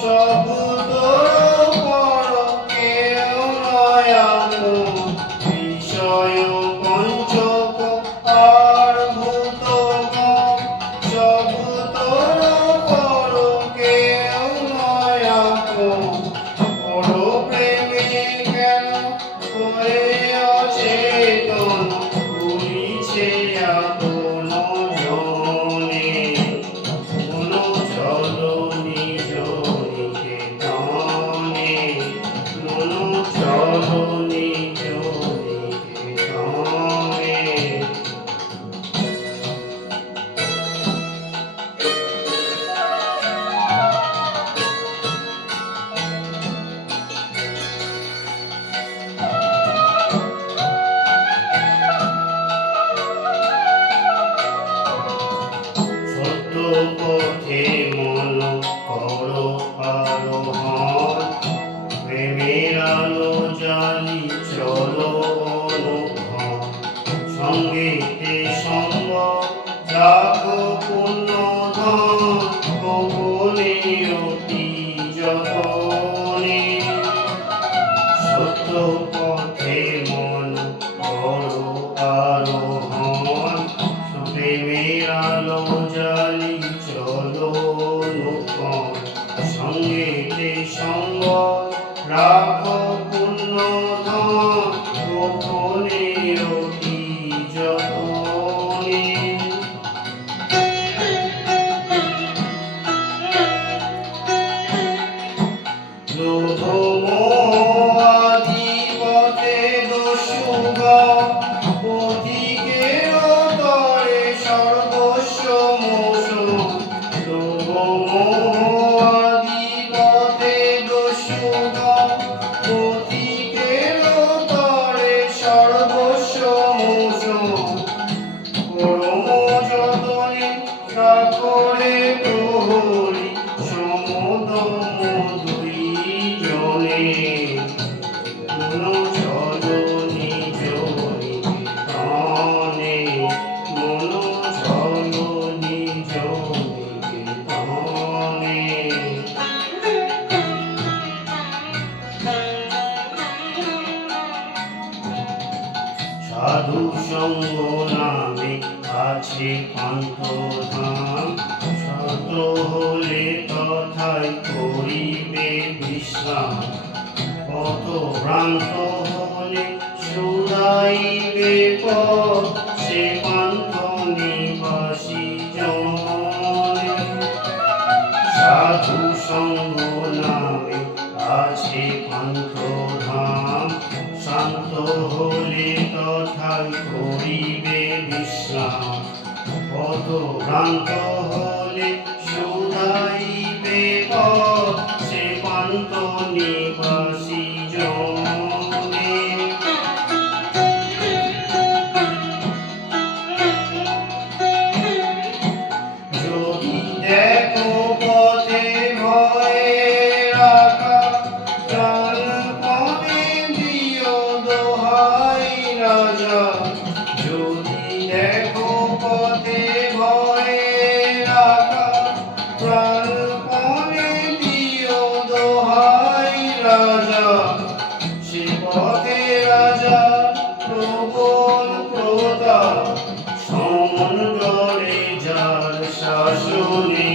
সব তোর পর কেউ নয় আপন। বিষয় পঞ্চক আর ভূতগণ সব তোর পর কেউ নয় আপন। বড় প্রেমে কেন হয়ে অচেতন ঘুরিছে আপন জনে। মন চলো নিজ নিকেতনে, মন চলো নিজ নিকেতনে। সত্য পথে মন করো আরোহণ, প্রেমের আলো জ্বালি চলো অনুক্ষণ। সঙ্গেতে সঙ্গ রাখো পুণ্যধন, গোপনে অতি যতনে। সত্য পথে মন করো আরোহণ, প্রেমের আলো জ্বালি চলো অনুক্ষণ। সঙ্গেতে সঙ্গ রাখো পুণ্যধন, গোপনে অতি যতনে। লোভ মোহ আদি পথে দস্যুগণ পথিকের তরে সর্বস্ব মোষণ। লোভ মোহ আদি পথে দস্যুগণ পথিকের তরে সর্বস্ব মোষণ। পরম যতনে রাখো রে প্রহরী সমদম দুই জনে। মন চলো নিজ নিকেতনে, মন চলো নিজ নিকেতনে। সাধু সঙ্গ নামে আছে পান্থধাম, শত হলে তথায় করিবে বিশ্রাম। কত ভ্রান্ত হলে শুধাইবে পথ, সে পান্থ নিবাসী জনে। সাধু সঙ্গ নামে আছে পান্থধাম, শান্ত হলে তথায় করিবে বিশ্রাম। কত ভ্রান্ত হলে শুধাইবে পথ, সে পান্থ নিবাসী জনে। যদি দেখো পথে ভয়ে রাখা, প্রাণপণে দিও দোহাই রাজা। যদি দেখো পথে ভয়ে রাখা, প্রাণপণে দিও দোহাই রাজা। সে পথে রাজা প্রবল প্রতাপ, সমন ডরে যার শাসনে।